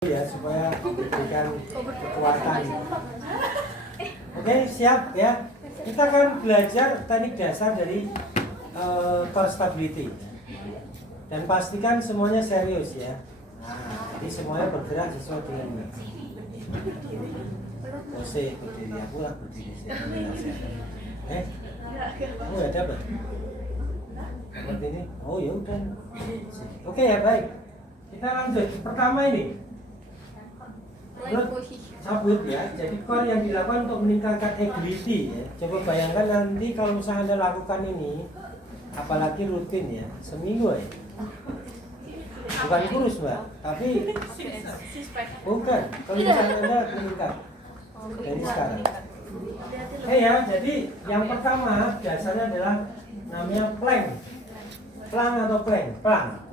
ya supaya diberikan kekuatan. Oke, siap ya. Kita akan belajar teknik dasar dari core stability. Dan pastikan semuanya serius ya. Nah, jadi semuanya bergerak sesuai dengan Ose berdiri, aku lah berdiri. Kamu ya dapat? Seperti ini. Oh ya udah. Oke ya baik. Kita lanjut. Pertama ini. Cabut ya. Jadi core yang dilakukan untuk meningkatkan agility ya. Coba bayangkan nanti kalau misalnya Anda lakukan ini, apalagi rutin ya, seminggu ya. Bukan kurus Mbak, tapi bukan. Kalau misalnya Anda meningkat dari sekarang. Ya, jadi yang pertama biasanya adalah namanya plank. Plank atau plank? Plank.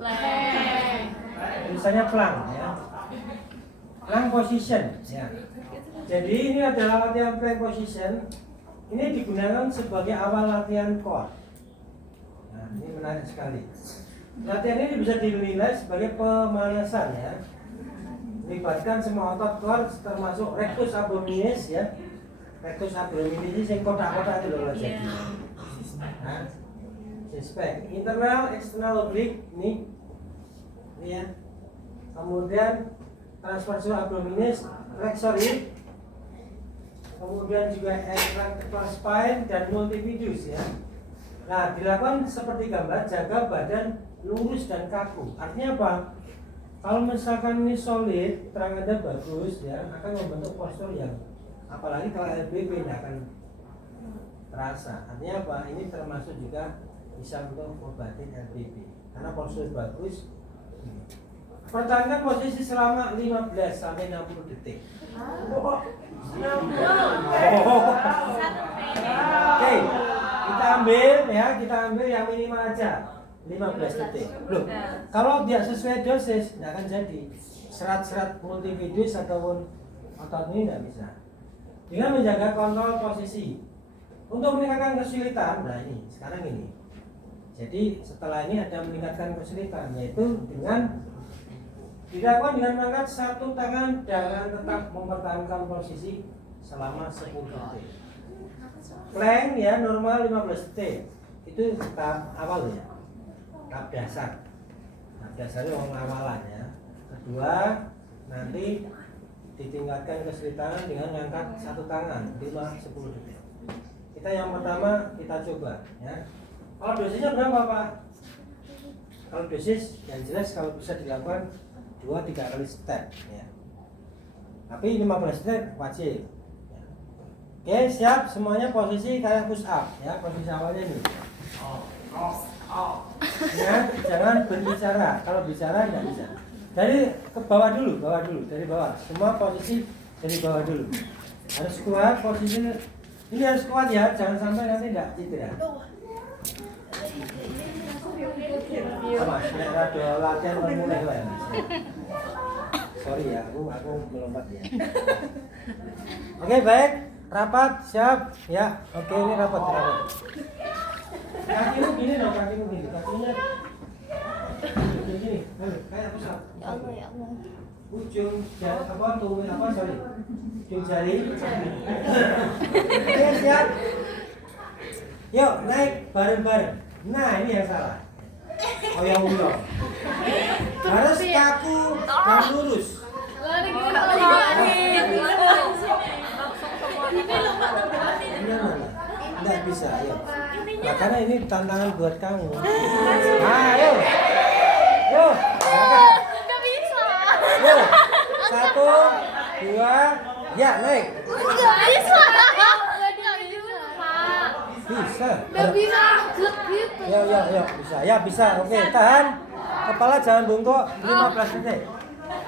Tulisannya plank ya. Plank position ya. Jadi ini adalah latihan plank position. Ini digunakan sebagai awal latihan core. Nah, ini menarik sekali. Latihan ini bisa dinilai sebagai pemanasan ya. Melibatkan semua otot core termasuk rectus abdominis ya. Rectus abdominis yang kotak-kotak itu loh jadi. Nah, suspect internal external oblique ini ya. Kemudian transversal abdominis, flexor hip, kemudian juga external spine dan multifidus ya. Nah, dilakukan seperti gambar, jaga badan lurus dan kaku. Artinya apa? Kalau misalkan ini solid, terang Anda bagus ya, akan membentuk postur yang apalagi kalau LBB tidak akan terasa. Artinya apa? Ini termasuk juga bisa untuk obatin LBB karena postur bagus. Pertahankan posisi selama 15 sampai 60 detik. Oke, kita ambil yang minimal aja 15 detik. Loh, kalau tidak sesuai dosis tidak akan jadi. Serat-serat multifidus ataupun otot ini tidak bisa. Dengan menjaga kontrol posisi. Untuk meningkatkan kesulitan, nah ini sekarang ini. Jadi setelah ini ada meningkatkan kesulitan, yaitu dengan dilakukan dengan mengangkat satu tangan dan tetap mempertahankan posisi selama 10 detik. Plank ya normal 15 detik. Itu tahap awal ya. Tahap dasar. Tahap dasarnya awalan ya. Kedua, nanti ditingkatkan kesulitan dengan mengangkat satu tangan 5-10 detik. Kita yang pertama kita coba ya. Kalau dosisnya berapa Pak? Kalau dosis yang jelas kalau bisa dilakukan 2-3 kali step ya. Tapi 15 step wajib ya. Oke siap semuanya posisi kayak push up ya. Posisi awalnya ini ya, jangan berbicara. Kalau bicara tidak bisa. Dari ke bawah dulu, dari bawah. Semua posisi dari bawah dulu. Harus kuat posisi ini harus kuat ya. Jangan sampai nanti tidak cedera. Mas, nek rada latihan mulai wae Mas. Sorry ya, aku melompat ya. Oke, baik. Rapat, siap. Ya, oke ini rapat. Kakimu gini dong, kakinya. Gini. Kayak pusat. Ya Allah, ya Allah. Ujung jari sorry. Ujung jari. Oke, siap. Yuk, naik bareng-bareng. Nah, ini yang salah. Oh yang ulo. Harus kaku dan lurus. Enggak bisa, ayo. Nah, karena ini tantangan buat kamu. Ayo. Yuk. Enggak bisa. Yuk. 1, 2, ya naik. Enggak bisa. Bisa. Enggak bisa glek gitu. Ya, bisa. Ya, bisa. Oke, tahan. Kepala jangan bungkuk 15 detik.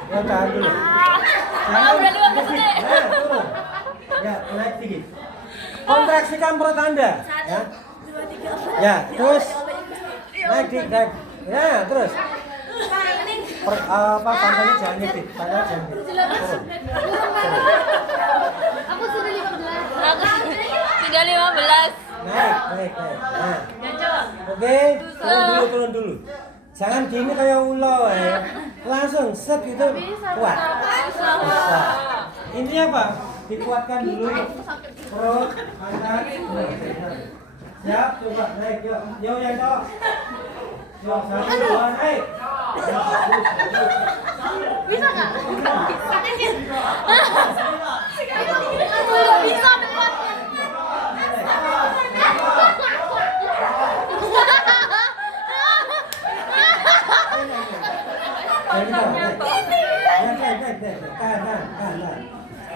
Ya, tahan dulu. Jangan udah 15 detik. Nah, turun. Ya, naik sedikit. Kontraksikan perut Anda, ya. Ya, terus naik. Ya, terus. Pantainya jangan ngedit. Pantainya jangan ngedit. Turun. Aku sudah 15. Sudah 15. Naik. Nah. Oke, turun dulu. Jangan gini kayak ulo ya. langsung set itu kuat. Bisa. Intinya apa? Dikuatkan dulu perut, angkat. Siap, coba naik yuk. Yuk yang cowok. Yuk, 1, 2, naik. Bisa nggak? Nggak bisa tempatnya.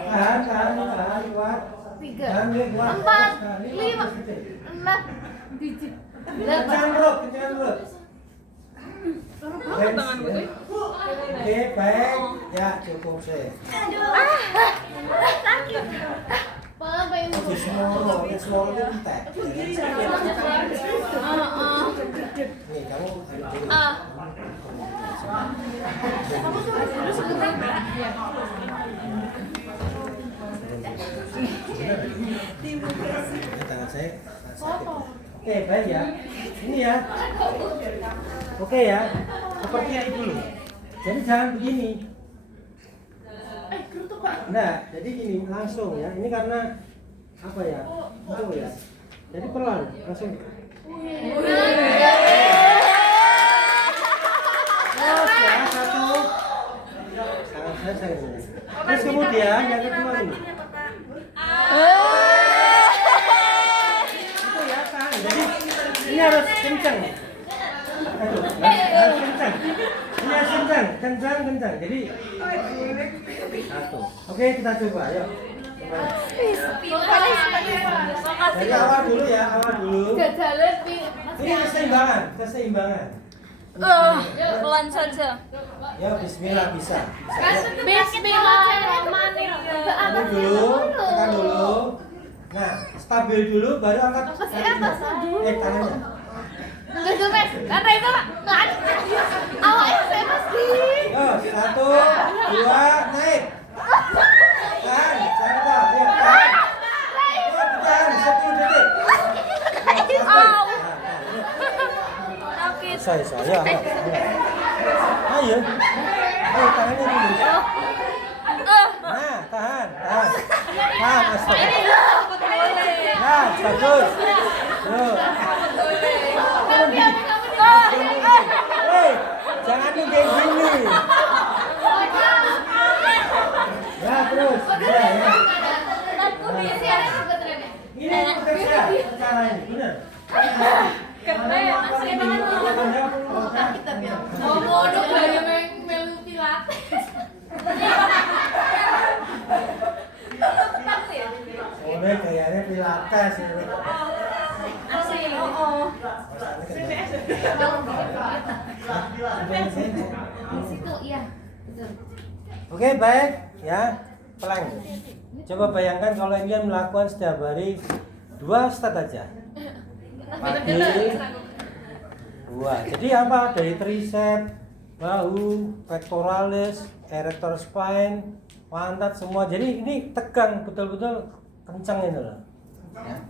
Tahan, kuat. 3, Tahan, kuat. 4, 5, 6, 7, 8. Kencang perut. Tangan gue. Oke, baik. Ya, cukup sih. Sakit. Malah pengen Oke, semua itu kita. Nih, kamu aduk dulu. Ini tangan saya sakit. Oke, baik ya. Ini ya. Oke ya. Seperti ini dulu. Jadi jangan begini. Nah, jadi gini langsung ya. Ini karena apa ya? Itu ya. Jadi pelan, langsung. Terus ya, satu. Tangan saya ini. Terus kemudian yang kedua ini. Itu ya, tahan. Jadi ini harus kencang. Aduh, harus kencang. Ini harus kencang. Jadi satu. Oke, kita coba. Yuk. Dari awal dulu ya, Ini keseimbangan. Pelan saja. Ya, Bismillah bisa. Bismillahirrahmanirrahim. Ini dulu, tekan dulu. Nah, stabil dulu, baru angkat tangannya. Tangannya. Enggak gemes, karena itu nggak awalnya saya pasti. Yo, 1, 2, naik. Tahan, jangan lupa. Yuk, tahan. Yuk, tahan, 10 detik. Sakit. Bisa. Ya, ayo. Ayo, tangannya dulu. Nah, tahan. Astaga. Nah, bagus. Yuk. Hei, jangan kayak gini. Ya, terus. Ya. Ini bekerja cara ini, benar. Udah kayaknya pilates ini. Oke, baik ya. Pelan. Coba bayangkan kalau kalian melakukan setiap hari 2 step aja. Pagi 2. Jadi apa? Dari tricep, bahu, pectoralis, erector spine, pantat semua. Jadi ini tegang betul-betul kencang ini loh. Ya.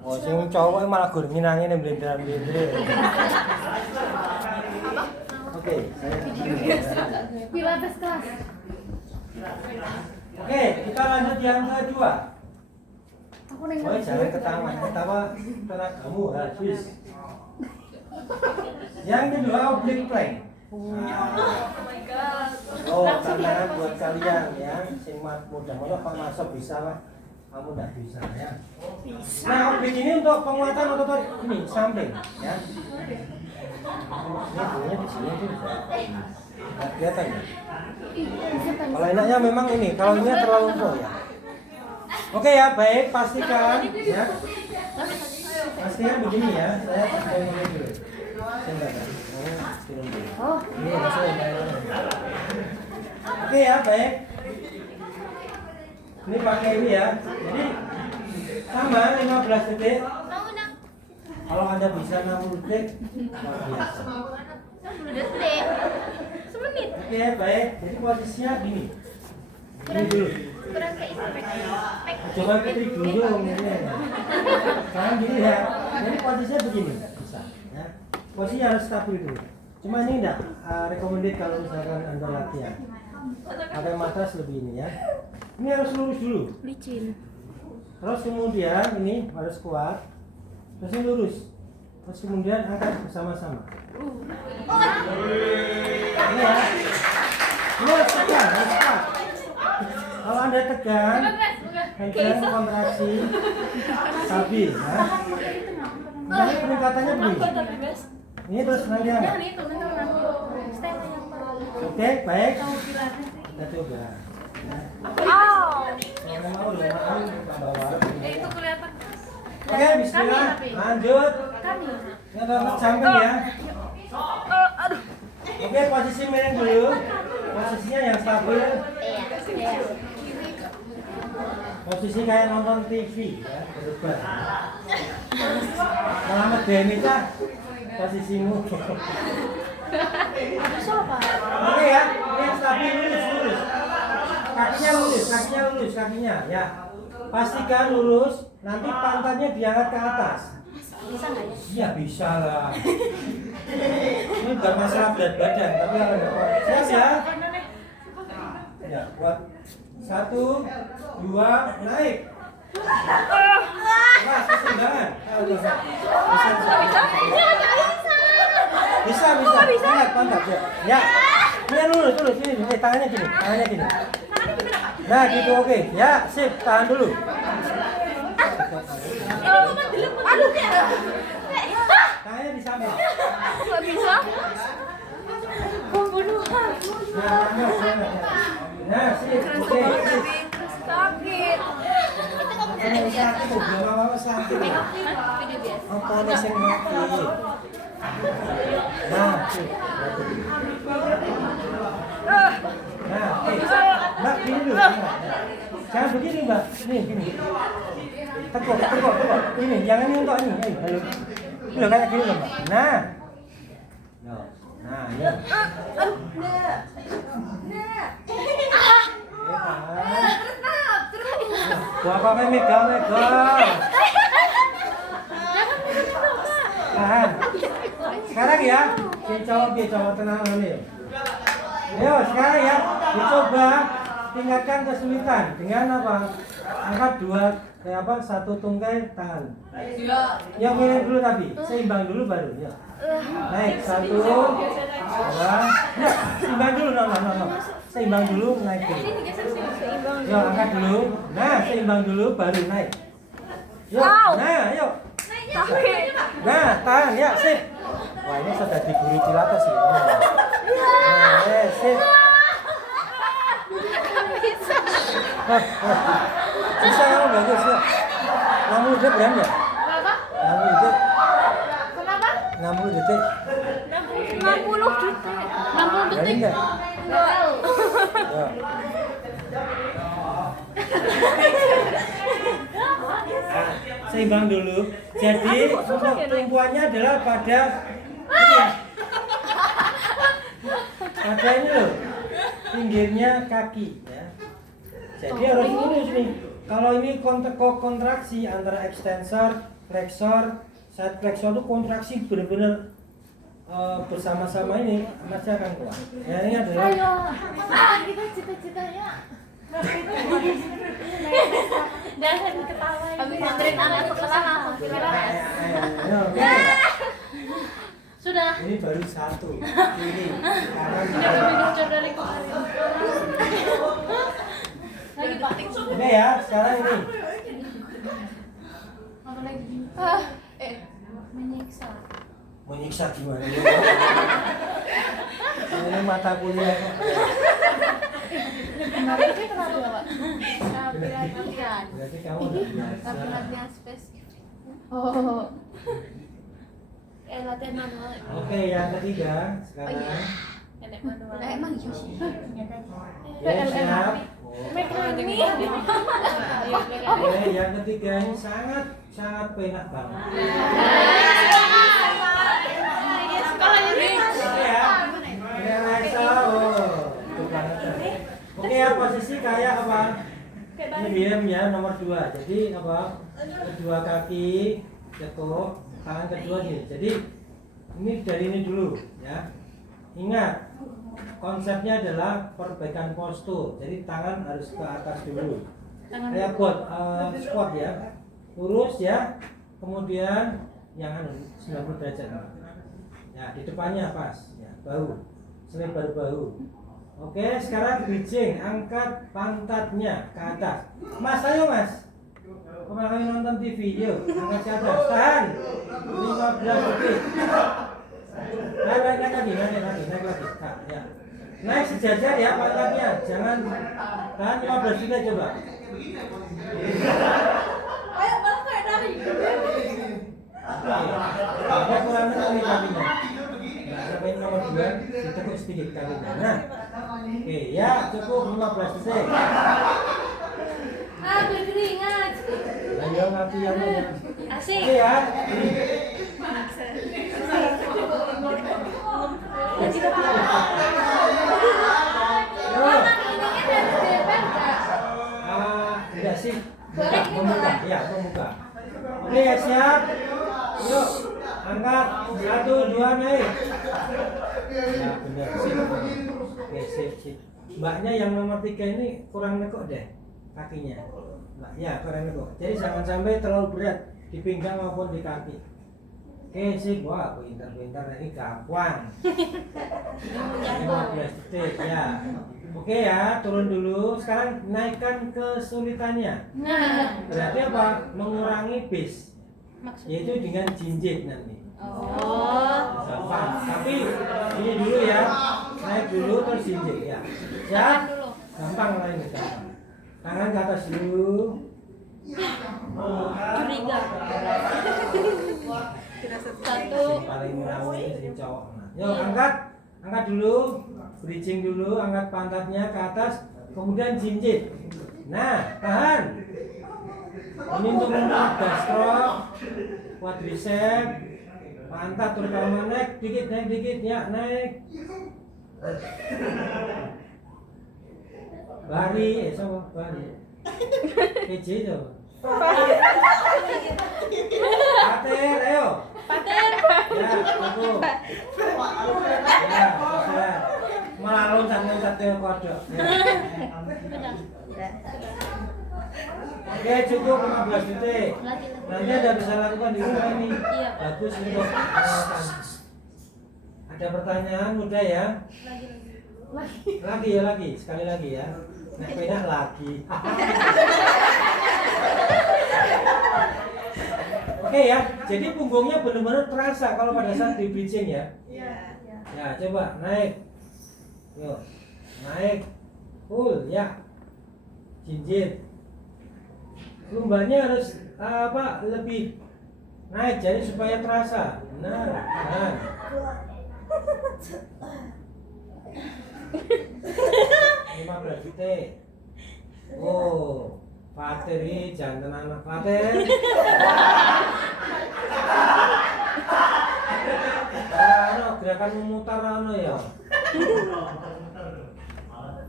Oh, sing cowok malah gur minangin blender-blender. Oke, Pilates kelas. Oke, kita lanjut yang kedua. Aku nengok. Oh, jangan ketawa tenagamu habis. Yang kedua oblique plank. Oh, tantangan buat kalian ya, sing mudah-mudahan Pak Masuk bisa lah. Kamu tidak bisa ya. Nah, oblique ini untuk penguatan otot ini samping ya. Ini bunyinya di sini tuh. Nggak kelihatan ya. Kalau enaknya memang ini, kalau ini terlalu empuk ya. Oke ya, baik, pastikan ya. Pastikan begini ya. Saya pakai ini dulu. Sebentar. Turun dulu. Ini langsung Oke ya, baik. Ini pakai ini ya. Jadi sama 15 detik. Kalau Anda bisa 60 detik, luar biasa. 10 detik. Semenit. Oke, baik. Jadi posisinya gini. Ini dulu. Kurang kayak Coba Putri dulu ini. Sekarang gini ya. Jadi posisinya begini. Bisa ya. Posisinya harus stabil dulu. Cuma ini enggak recommended kalau misalkan Anda latihan. Pakai matas lebih ini ya. Ini harus lurus dulu. Licin. Terus kemudian ini harus kuat. Terus ini lurus. Terus kemudian angkat bersama-sama. Ini ya. Ini harus tegang, harus kuat. Kalau Anda tegang, tegang kontraksi, stabil. Ya. Ini peningkatannya begini. Ini terus nanti angkat. Oke, baik. Kita coba. Itu kelihatan. Oke, bismillah. Lanjut. Ini ada samping ya. Oke, posisi miring dulu. Posisinya yang stabil. Posisi kayak nonton TV ya, berubah. Selamat Denita. Posisimu. Oke ya, ini yang stabil lurus. Kakinya lurus ya. Pastikan lurus, nanti pantatnya diangkat ke atas. Bisa nggak ya? Iya bisa lah. Ini bukan masalah berat badan, tapi kalau nggak kuat. Siap ya? Ya, kuat. 1, 2, naik. Mas, keseimbangan. Bisa. Lihat pantat ya. Ya. Ini lurus. Ini tangannya gini. Nah, gitu oke. Ya, sip. Tahan dulu. Tangannya di samping. Nggak bisa. Pembunuhan. Nah, sip. Oke. Sakit. Sakit. Video biasa. Apa ada yang mati? Nah, sip. Nah, oke. Mbak, gini dulu. Jangan begini, Mbak. Nih, gini. Tekuk. Ini, jangan nyontok ini. Halo. Loh, kayak gini loh, Mbak. Nah. Nah, ya. Gua apa megang. Tahan. Sekarang ya, dia coba tenang dulu ya. Ayo sekarang ya, dicoba tingkatkan kesulitan dengan apa? Angkat satu tungkai tangan. Yang miring dulu tapi, seimbang dulu baru ya. Naik 1, 2, ya, seimbang dulu, seimbang dulu naik dulu. Yo angkat dulu, nah seimbang dulu baru naik. Yuk, nah yuk. Nah tahan ya, sip. Wah ini sudah di guru pilates sih. Nah, sip. Bisa kamu bagus ya. 60 detik berani ya? Kenapa? 60 detik. Kenapa? 60 detik. 60 detik. 60 Berani detik. enggak? Nggak tahu. Ya. Seimbang dulu. Jadi untuk tumpuannya adalah pada ini ya. Pada ini loh. Pinggirnya kaki ya. Jadi harus lurus nih. Kalau ini kontraksi antara extensor, flexor, side flexor itu kontraksi benar-benar bersama-sama ini masih akan kuat. Ya ini adalah Kita cita-citanya. Jangan ketawain. Habis nganterin anak sekolah langsung pilates. Sudah. ini baru satu. Ini karena Lebih lucu dari kemarin. Lagi Pak. Oke ya, sekarang ini. Apa lagi? Menyiksa. Menyiksa gimana? Ini mata kuliah. Kemarin sih kenapa Pak? Latihan. Berarti kamu nggak biasa. Latihan spesifik. Oh. Latihan manual. Oke, yang ketiga sekarang. Nenek manual. Emang iya sih. Ya, siap. Mekanik. Oke, yang ketiga ini sangat penak banget. Oke ya. Relaxa. Itu banget. Oke ya, posisi kayak apa? Ini diam ya, nomor 2. Jadi apa? Kedua kaki tekuk, tangan kedua nih. Jadi ini dari ini dulu ya. ingat konsepnya adalah perbaikan postur. Jadi tangan harus ke atas dulu. Kayak squat ya, lurus ya. Kemudian yang 90 derajat. Ya, di depannya pas, ya, bahu, selebar bahu. Oke, sekarang bridging, angkat pantatnya ke atas. Mas, ayo mas. Kemarin nonton TV, yuk, angkat ke atas. Tahan. 15 detik. Naik lagi. Nah, ya. Naik sejajar ya pantatnya. Jangan tahan 15 detik coba. Ayo balik kayak dari. Ada kurangnya kali kakinya. Nah, sampai nomor 2 ditekuk sedikit kakinya. Nah, oke ya cukup 15 detik. Berkeringat. Ayo latihan ya. Asik. Oke ya. Ininya dari depan enggak? Tidak sih. Boleh ini Membuka, boleh. ya membuka. Oke siap. Yuk, angkat 1, 2 naik. Ya benar sip. Oke sip. Mbaknya yang nomor 3 ini kurang nekuk deh kakinya. Mbak, ya kurang nekuk. Jadi jangan sampai terlalu berat di pinggang maupun di kaki. Oke sip, wah pintar ini gampang. 15 detik ya. Oke ya, turun dulu. Sekarang naikkan kesulitannya. Nah. Berarti apa? Mengurangi base. Maksudnya. Yaitu dengan jinjit nanti. Oh. Gampang. Tapi ini dulu ya. Naik dulu terus jinjit ya. Ya. Dulu. Gampang lah ini. Tangan ke atas dulu. Curiga. Satu. Paling rawan ini cowok. Nah, yuk angkat dulu. Bridging dulu, angkat pantatnya ke atas, kemudian jinjit. Nah, tahan. Ini untuk membuat gastrok, quadricep, pantat terutama naik dikit ya naik. Bari, sama bari. PJ itu. Pater, ayo. Pater. Ya, cukup. Ya, bisa. Malah loncat ke kodok. Ya. Oke, cukup 15 detik. Nanti Anda bisa lakukan di rumah ini. Iya. Bagus untuk pengawasan. Ada pertanyaan mudah ya? Lagi, sekali lagi ya. Nah, penak lagi. Oke ya, jadi punggungnya benar-benar terasa kalau pada saat di bridging ya. Ya, coba naik. Yuk, naik. Full ya. Jinjit. Lumbarnya harus lebih naik jadi supaya terasa. Nah. 15 detik. Oh, Pater ini jantan anak Pater. Gerakan memutar ya.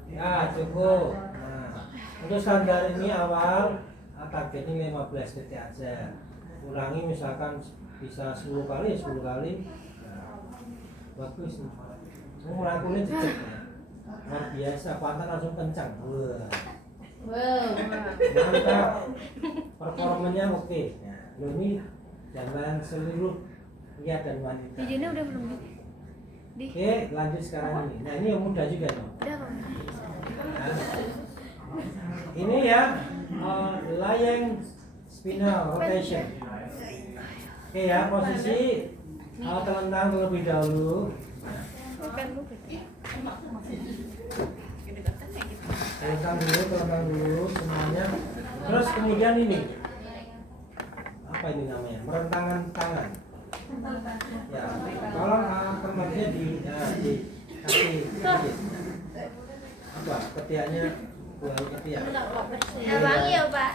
Ya cukup. Nah, untuk standar ini awal targetnya 15 detik aja. Ulangi misalkan bisa 10 kali. Nah, bagus nih. Ngelakuinnya jejak ya. Luar biasa, pantat langsung kencang. Wah. Wow. Mantap. Performanya oke. Nah, ini jangan seluruh pria dan wanita. Videonya udah belum? Oke, lanjut sekarang ini. Nah, ini yang mudah juga dong. Udah Bang. Nah, ini ya lying spinal rotation. Oke ya, posisi telentang terlebih dahulu. Telentang dulu semuanya. Terus kemudian ini apa ini namanya? Merentangkan tangan. Ya, tolong tempatnya di kaki. Apa? Ketiaknya buah ketiak. Ya Bang ya Pak.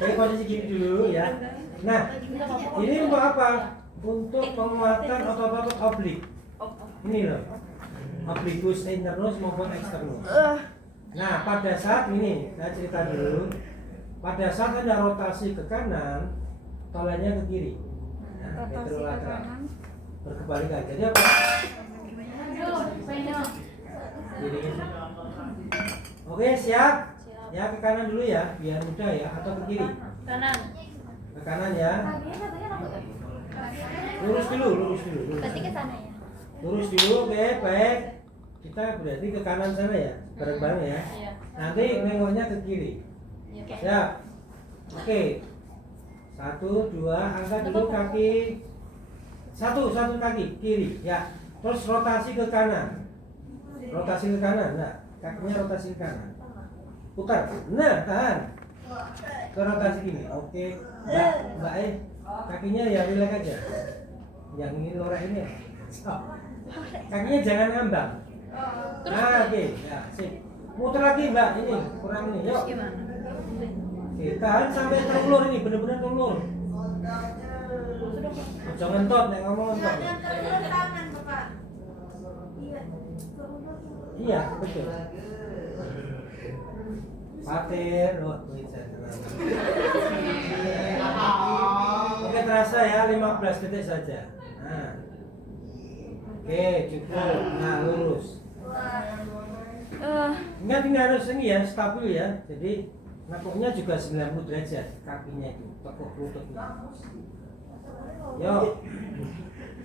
Oke, posisi gini dulu ya. Nah, ini untuk apa? Untuk penguatan otot-otot oblik. Ini loh, oblikus internus maupun externus. Nah, pada saat ini saya cerita dulu. Pada saat ada rotasi ke kanan, tolennya ke kiri. Nah, retrolateral. berkebalikan. Jadi apa? Kiri. Oke, siap. Ya ke kanan dulu ya, biar mudah ya, atau ke kiri? Kanan. Ke kanan ya. Lurus dulu. Berarti ke sana ya. Lurus dulu, oke, baik. Kita berarti ke kanan sana ya, bareng-bareng ya. Iya. Nanti nengoknya ke kiri. Iya. Siap. Oke. 1, 2, angkat dulu kaki. Satu kaki kiri, ya. Terus rotasi ke kanan. Rotasi ke kanan, nah. Kakinya rotasi ke kanan. Putar. Nah, tahan. Ke rotasi gini. Oke. Mbak kakinya ya relax aja. Yang ini lorek ini ya. Stop. Kakinya jangan ngambang. Nah, oke. Ya, sip. Muter lagi, Mbak. Ini kurang ini. Yuk. Oke, tahan sampai terulur ini, benar-benar terulur. Jangan ngentot, nek ngomong ngentot. Tangan, Bapak. Iya, betul. Patir, Oke, terasa ya 15 detik saja. Nah. Oke, cukup. Nah, lurus. Ingat ini harus ini ya, stabil ya. Jadi nekuknya juga 90 derajat kakinya itu, tekuk lututnya. Yuk.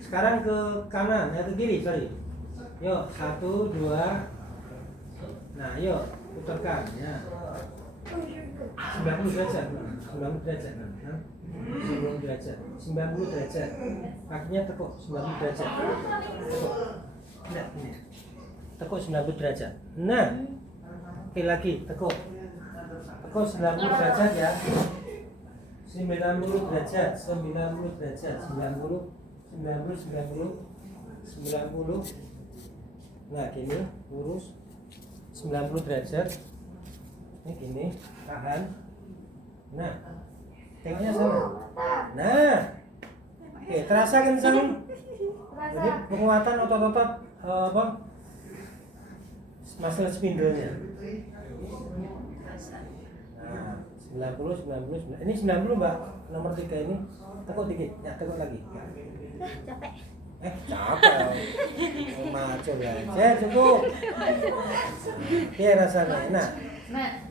Sekarang ke kanan, ke kiri, sorry. Yuk, 1, 2. Nah, yuk, putarkan ya. 90 derajat. 90 derajat. 90 derajat. 90 derajat. Kakinya tekuk 90 derajat. Tekuk. Nah, ini. Tekuk 90 derajat. Nah. Oke, lagi, tekuk. Tekuk 90 derajat ya. 90 derajat, 90 derajat, 90. Nah, gini, lurus 90 derajat. Ini gini, tahan. Nah, tengahnya sama. Nah, oke, terasa kencang. Jadi penguatan otot-otot apa? Muscle spindle-nya. Nah, 90. Ini 90, Mbak. Nomor 3 ini. Tekuk dikit. Ya, tekuk lagi. Capek. Capek. Maco ya. Saya cukup. Iya rasanya enak. Nah.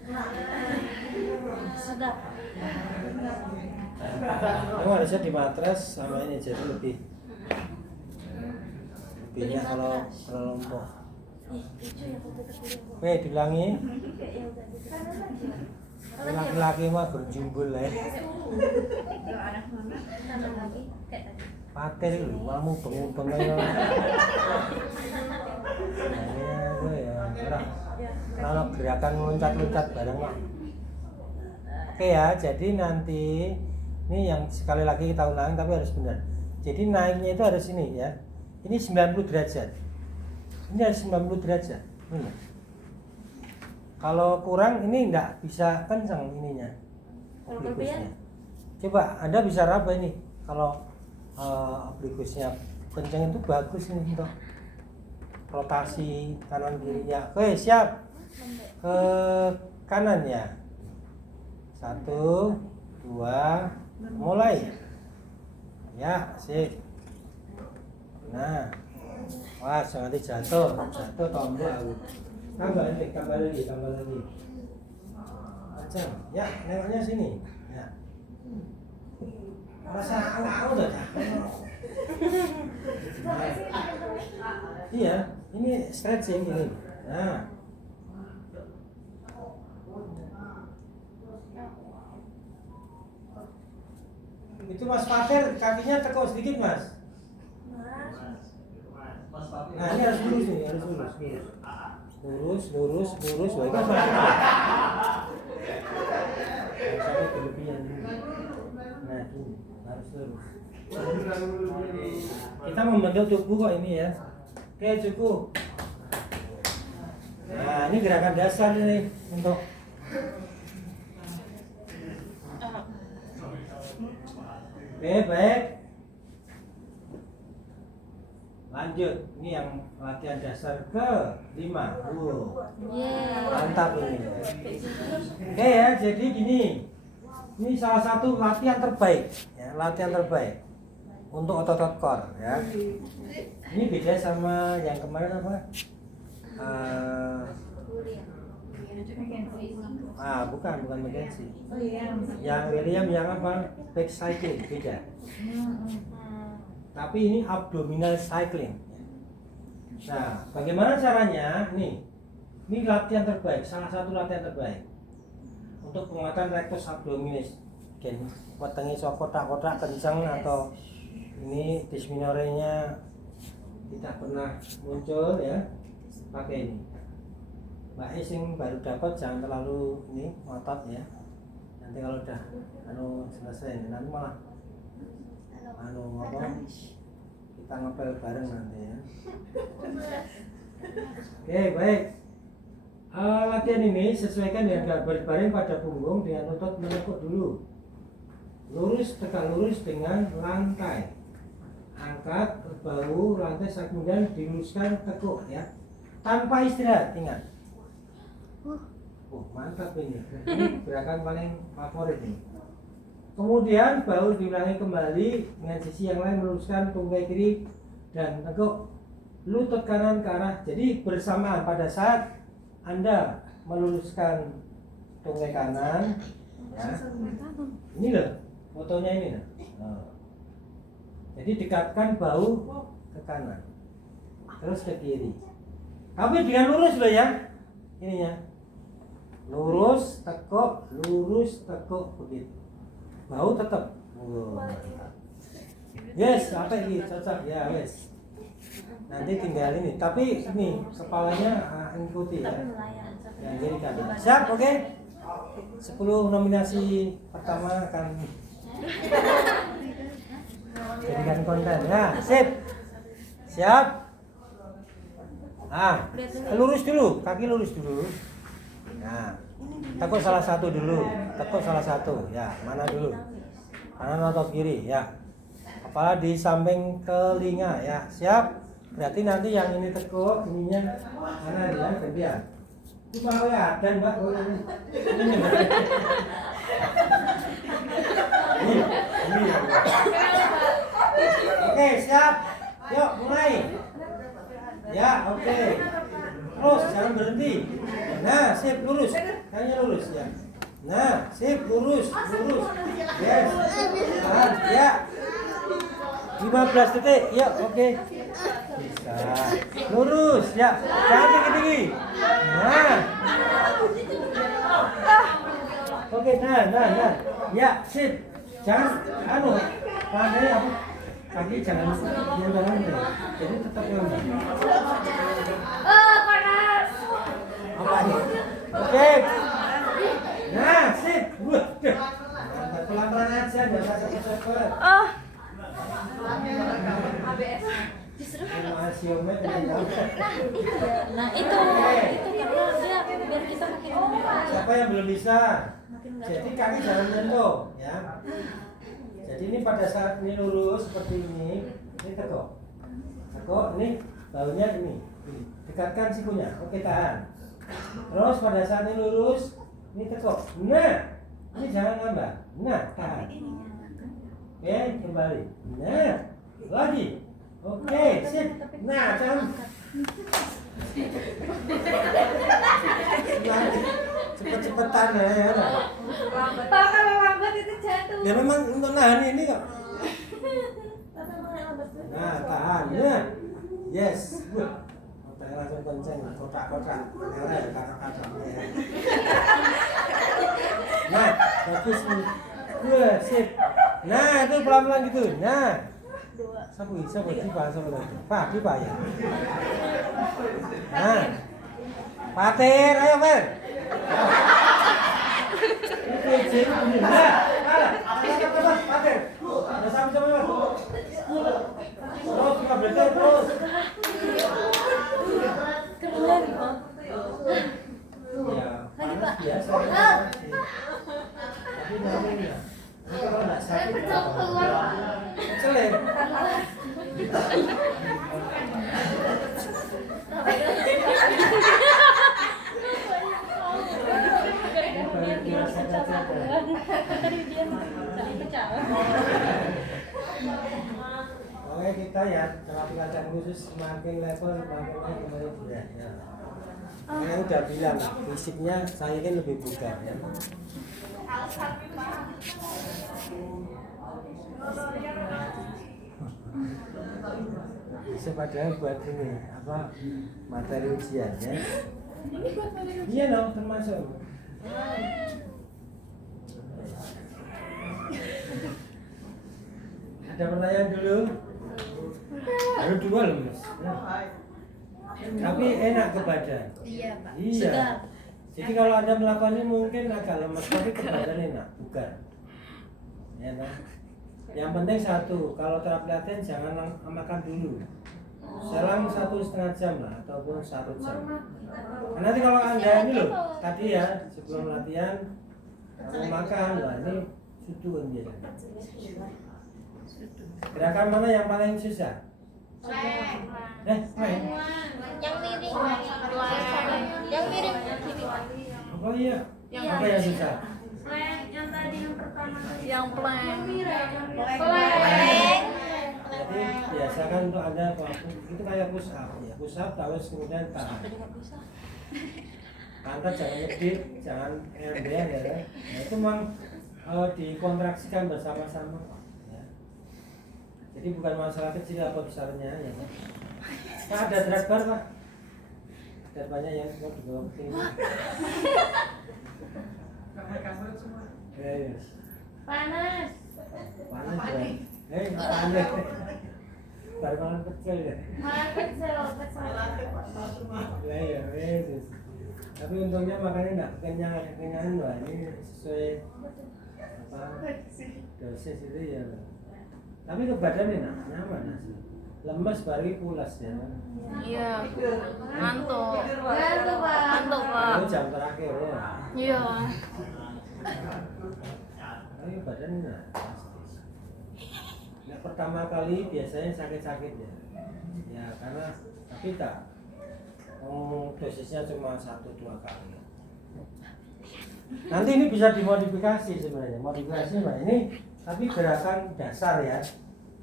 Sudah. Kamu harusnya di matras sama ini jadi lebihnya kalau lompok. Oke, diulangi. Laki-laki mah berjumbul ya. Patir lu, kamu bengong ya. Kalau gerakan loncat-loncat bareng lah. Oke ya, jadi nanti ini yang sekali lagi kita ulangi tapi harus benar. Jadi naiknya itu harus ini ya. Ini 90 derajat. Ini harus 90 derajat. Ini. Kalau kurang ini enggak bisa kencang ininya. Oblikusnya. Coba Anda bisa raba ini. Kalau oblikusnya kencang itu bagus nih untuk rotasi kanan kirinya. Oke, siap. Ke kanan ya. 1, 2, mulai. Ya, sip. Nah. Wah, jangan jatuh. Jatuh tombol. Tambah lagi. Macam. Ya, nengoknya sini. Ya. Rasa aku udah. Iya, ini stretching ini. Nah. Itu Mas Fatir kakinya tekuk sedikit, Mas. Nah, ini harus lurus nih, harus lurus. Lurus. Wah, itu sampai berlebihan ini. Nah, ini harus lurus. Kita membentuk tubuh kok ini ya. Oke, cukup. Nah, ini gerakan dasar nih untuk oke, baik. Lanjut, ini yang latihan dasar ke-5. Mantap ini. Oke ya, jadi gini. Ini salah satu latihan terbaik, ya, latihan terbaik. untuk otot core ya. Ini beda sama yang kemarin apa? Bukan McKenzie. Yang William yang apa? Back cycling beda. Tapi ini abdominal cycling. Nah, bagaimana caranya? Ini latihan terbaik, salah satu latihan terbaik untuk penguatan rectus abdominis. Gen wetenge iso kotak-kotak kencang atau ini disminorenya tidak pernah muncul ya, pakai ini. Mbak Ising baru dapat, jangan terlalu ini ngotot ya. Nanti kalau udah selesai nanti malah kita ngepel bareng nanti ya. Oke, baik. Latihan ini sesuaikan dengan gambar baring pada punggung dengan otot menekuk dulu. Lurus, tegak lurus dengan lantai. Angkat bahu lantai, kemudian diluruskan tekuk ya. Tanpa istirahat, ingat. Mantap ini. Ini gerakan paling favorit ini. Kemudian bahu diulangi kembali dengan sisi yang lain, meluruskan tungkai kiri dan tekuk lutut kanan ke arah. Jadi bersamaan pada saat Anda meluruskan tungkai kanan ya. Ini loh fotonya ini loh. Jadi dekatkan bahu ke kanan, terus ke kiri. Tapi dengan lurus loh ya. Ininya lurus tekuk begitu. Bahu tetap. Yes, apa ini cocok ya, wes. Nanti tinggal ini, tapi ini kepalanya ikuti ya. Yang kiri kanan. Siap, oke? 10 nominasi pertama akan jadikan konten ya. Sip. Siap. Lurus dulu, kaki lurus dulu. Nah, tekuk salah satu dulu. Ya, mana dulu? Kanan atau kiri ya. Kepala di samping telinga ya. Siap. Berarti nanti yang ini tekuk, ininya kanan ya, gantian. Itu apa ya? Dan Mbak. Ini ya. Oke, siap. Yuk, mulai. Ya, oke. Terus jangan berhenti. Nah, sip, lurus. Kayaknya lurus ya. Nah, sip, lurus. Yes. Tahan, ya. 15 detik. Ya, oke. Bisa. Lurus, ya. Jangan tinggi-tinggi. Nah. Oke, nah. Ya, sip. Jangan pandai apa? Kaki jangan deh. Jadi tetap lemah. Panas. Apa ini? Oke. Nah, sip. Pelan-pelan aja, enggak usah cepet-cepet. Nah, itu karena dia biar kita makin Siapa yang belum bisa? Jadi kaki jangan menyentuh, ya. Jadi ini pada saat ini lurus seperti ini tekuk, ini bahunya ini, dekatkan sikunya, oke tahan. Terus pada saat ini lurus, ini tekuk, nah, ini jangan nambah, nah tahan. Oke, kembali, nah, lagi, oke, sip, nah jangan. Cepet-cepetan ya. Pak, kalau lambat itu jatuh. Ya memang untuk nahan ini kok. Nah, tahan. Nah. Yes. Otaknya langsung kenceng, kotak-kotak. Merah kakak-kakaknya ya. Nah, bagus nih. Sip. Nah, itu pelan-pelan gitu. Nah. Sapu lagi. Pak, ya. Nah. Patir, ayo, Mer. kayak terapi kacang khusus semakin level berat ya. Saya udah bilang fisiknya saya kan lebih bugar ya. Padahal buat ini apa materi ujian ya. Iya dong termasuk. Ada pertanyaan dulu? Baru 2 loh mas. Ya. Tapi enak ke badan. Iya Pak. Iya. Jadi kalau Anda melakukan ini mungkin agak lemas, tapi ke badan enak, bukan? Ya kan? Yang penting satu, kalau terapi latihan jangan makan dulu. Selang 1,5 jam lah, ataupun 1 jam. Nah, nanti kalau Anda ini loh, tadi ya sebelum latihan mau makan, wah ini suduhan dia. Gerakan mana yang paling susah? Plank. Plank. Yang miring. Yang miring gini. Oh iya. Apa yang susah? Plank yang tadi yang pertama. Yang plank. Plank. Jadi biasakan untuk Anda itu kayak push up ya. Push up terus kemudian tahan. Angkat jangan ngedip, jangan ember ya. Nah, itu memang dikontraksikan bersama-sama. Ya. Jadi bukan masalah kecil atau besarnya ya. Pak ada drag bar Pak? Ada banyak yang mau dibawa ke sini. Panas. Panas ya. Panas. Bar malam kecil ya. Malah kecil. Ya, tapi untungnya makannya nggak kenyangan lah, ini sesuai apa dosis itu ya. Tapi ke badan enak, nyaman sih. Lemes baru pulas ya. Iya. Ngantuk. Ngantuk, Pak. Ngantuk, Pak. Itu jam terakhir ya. Iya. Tapi badan enak. Nah, pertama kali biasanya sakit-sakit ya. Ya karena tapi tak. Dosisnya cuma 1-2 kali. Nanti ini bisa dimodifikasi sebenarnya. Modifikasinya ini tapi gerakan dasar ya.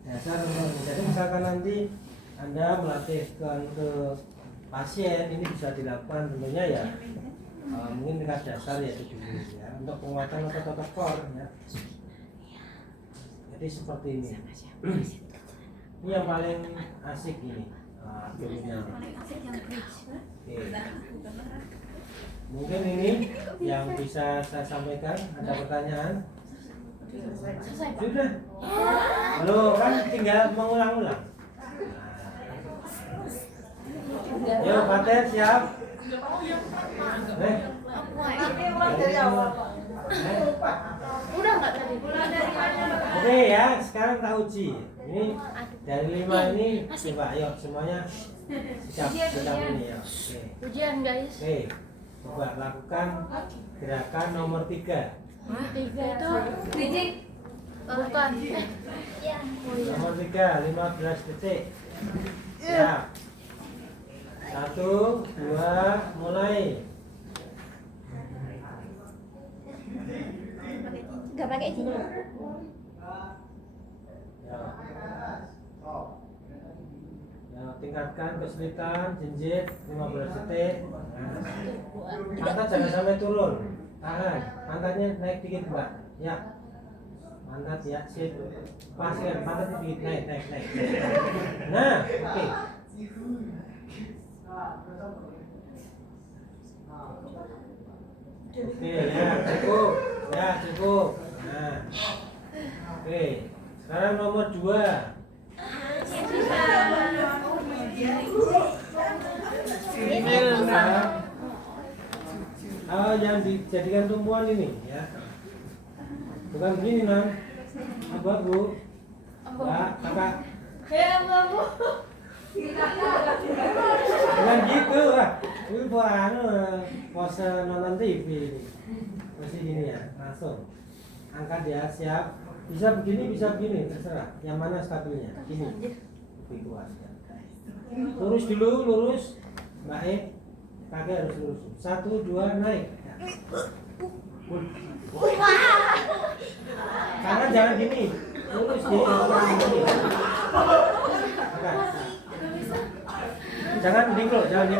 Dasar. Jadi misalkan nanti Anda melatihkan ke pasien ini bisa dilakukan tentunya ya. Mungkin tingkat dasar ya dulu ya untuk penguatan otot core ya. Jadi seperti ini. Ini yang paling asik ini. Oke. Mungkin ini yang bisa saya sampaikan. Ada pertanyaan? Sudah. Loh kan tinggal mengulang-ulang. Yuk Pater siap. Udah nggak tadi? Oke ya, sekarang tak uji. Ini dari 5 ini coba ayo semuanya siap ini ya. Oke. Ujian guys. Oke. Coba lakukan gerakan nomor 3. 3 itu Bridging. bukan. Iya. Nomor 3, 15 detik. Ya. 1, 2, mulai. Nggak pakai sini. Ya. Ya, tingkatkan kesulitan, jinjit 15 detik. Pantat jangan sampai turun. Tahan, pantatnya naik dikit, Mbak. Ya. Pantat ya, sip. Pas ya, pantatnya dikit naik. Nah, oke. Oke, ya cukup. Ya, cukup. Nah. Oke. Sekarang nomor 2. Yang dijadikan tumpuan ini ya. Bukan begini non. Abu-abu. Mbak, kakak. Abu-abu. Bukan gitu lah. Ini buat pose nonton TV ini. Masih gini ya, langsung. Angkat ya, siap. Bisa begini, terserah. Yang mana stabilnya? Gini. Lebih kuat ya. Lurus dulu, lurus. Mbak E, kaki harus lurus. 1, 2, naik. Ya. Karena jangan gini. Lurus di gini. Makan. Jangan dinglo. Ya, tahan.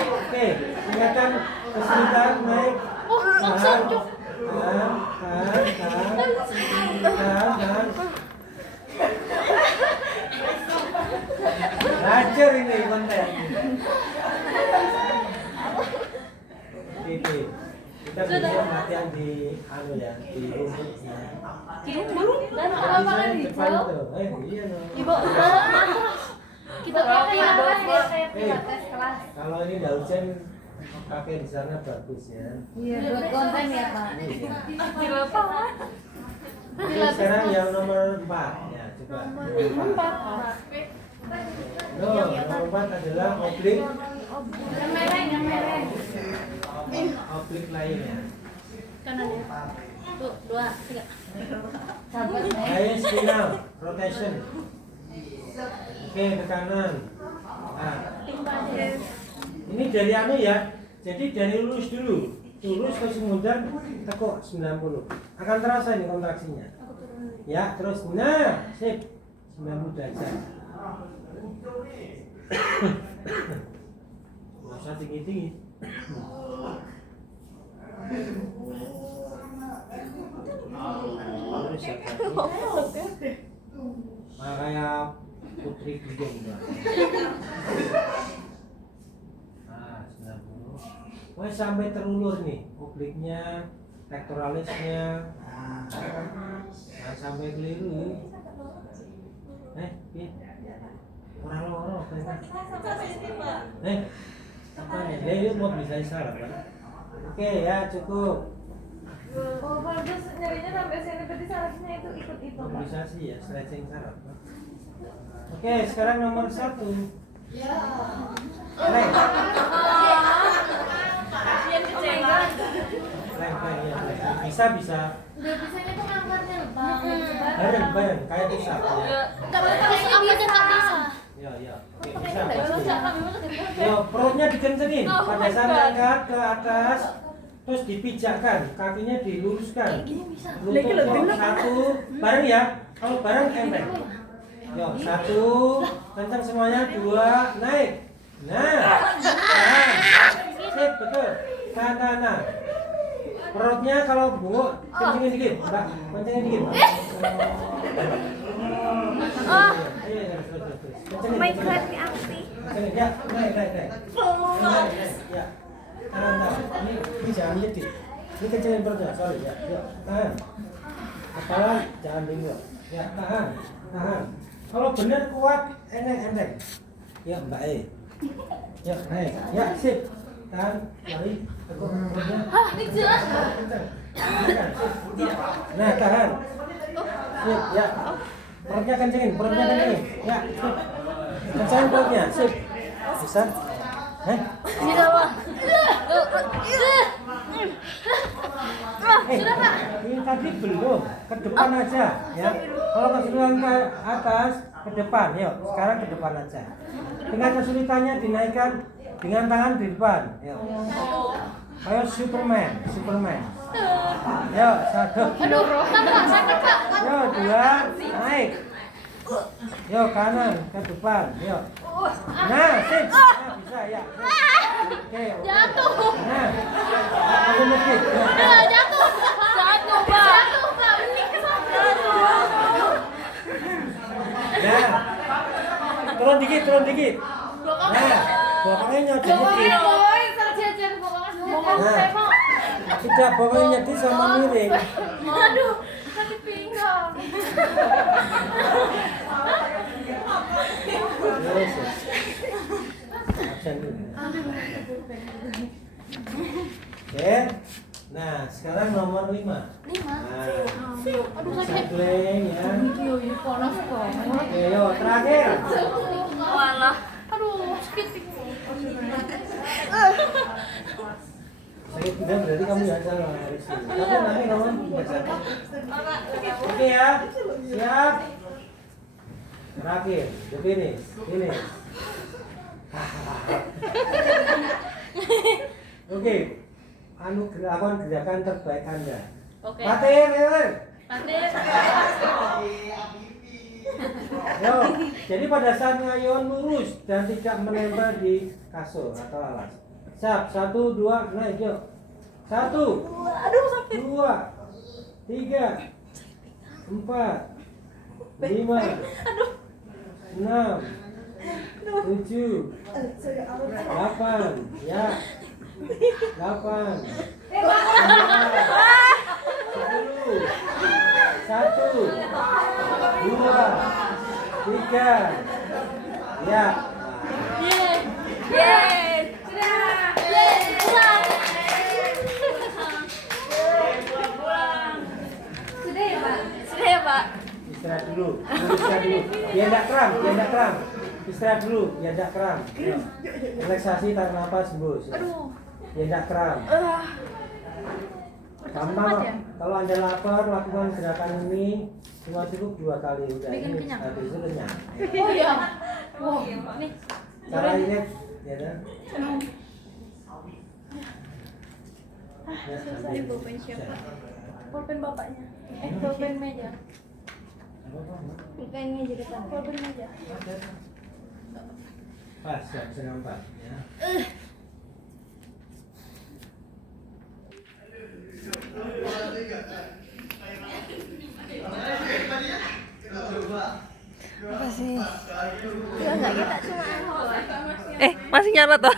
Oke, ingatkan kesulitan naik. Langsung cuk. Tahan. Belajar ini konten. Oke. Kita bisa latihan di ya, di rumputnya. Dan lapangan Depan hijau. tuh. Iya dong. Ibu, kita pakai Kayak pilates kelas. Kalau ini nggak hujan, pakai di sana bagus ya. Iya, buat konten ya, Pak. Gila apa? Oke, sekarang yang nomor 4 ya, coba. Nomor 4. Nomor 4 adalah oblik. Yang merah. Oblik lainnya. Kanan ya. Tuh, 2, 3. Sahabat Lain spinal, rotation. Oke, ke kanan. Nah, ini dari anu ya. Jadi dari lurus dulu. Lurus ke kemudian tekuk 90. Akan terasa ini kontraksinya. Ya, terus nah, sip. 90 derajat. Nggak usah tinggi-tinggi. Terus ya, kayak Putri Gedung. Nah, 90. Wah, sampai terulur nih obliknya, pectoralisnya. Nah, sampai keliru. Orang loro apa nih? Dia mau bisa salah kan? Oke ya, cukup. Oh, bagus nyarinya sampai sini berarti sarafnya itu ikut itu, Pak. Mobilisasi ya, stretching saraf. Oke, sekarang nomor 1. Plank. Plank ya. Bisa. Udah bisanya tuh ngangkatnya, Pak. Bareng, kayak pusat ya. Enggak boleh pakai apa aja enggak bisa. Ya. Oke, bisa. Pasti. Yo, perutnya dikencengin pada saat angkat ke atas, terus dipijakkan, kakinya diluruskan. Lutut satu, bareng ya. Kalau bareng enteng. Yo, 1, kencang semuanya, 2, naik. Nah, tahan. Sip, betul. Tahan. Perutnya kalau bunguk, kencengin dikit, Mbak. Kencengin dikit. Kencengin. Kencengin, ya, naik. Ya. Tahan. Ini jangan nyedih. Ini kencengin perutnya, sorry ya. Yuk, tahan. Kepala jangan bingung. Ya, tahan. Kalau benar kuat, enteng. Ya, Mbak E. Ya, naik. Ya, sip. Tahan, lari. Tekuk perutnya. Ini jelas. Kenceng. Nah, tahan. Sip, ya. Perutnya kencengin. Ya, sip. Kencengin perutnya, sip. Bisa? Bisa, Pak. Sudah, Pak. Ini tadi belum, ke depan aja ya. Kalau kesulitan ke atas, ke depan. Yuk, sekarang ke depan aja. Dengan kesulitannya dinaikkan dengan tangan di depan. Yuk. Kayak Superman. Yuk, 1. Aduh, Pak, sakit, Pak. Yuk, 2, naik. Yuk, kanan ke depan. Yuk. Nah, sip. Nah, bisa ya. Oke. Jatuh. Nah, aku medit. Jatuh, Pak. Ini Nah, turun dikit. Nah, bokongnya nyodok dikit. Nah, tidak bokongnya nyodok sama miring. Aduh, sakit pinggang. Terus. Absen dulu. Oke. Nah, sekarang nomor 5. Nah, Aduh, sakit. sampling ya. Panas banget. Oke, yuk terakhir. Walah. Aduh, sakit pinggang. Sakit tidak berarti kamu yang salah. Tapi nanti kamu tidak sakit. Oke ya, siap. Terakhir, the finish. Oke, lakukan gerakan terbaik Anda. Oke. Patir. Yo, jadi pada saat ngayuan lurus dan tidak menempel di kasur atau alas. Siap, 1, 2, naik yuk. 1, 2, 3, 4, 5, 6, 7, 8, ya. 8, 10, 1, 2, 3, ya. Yeay. Pulang. Sudah ya, Pak? Sudah ya, Pak? Istirahat dulu, istirahat dulu. Biar enggak kram, biar enggak kram. Istirahat dulu, biar enggak kram. Ayo. Relaksasi, tarik nafas, hembus. Ya. Aduh. Biar enggak kram. Gampang. Kalau Anda lapar, lakukan gerakan ini cuma cukup 2 kali udah. Bikin Ini kenyang. habis itu kenyang. Oh iya. Wow. Nih. Cara ini, ya kan? Ya, Susah ambil. pulpen siapa? Pulpen bapaknya. Pulpen meja. Apa-apa, Mbak? Pulpen meja depan. Pulpen meja. Pas, siap, setengah 4 ya. Apa sih? Ya enggak kita cuma Masih nyala toh.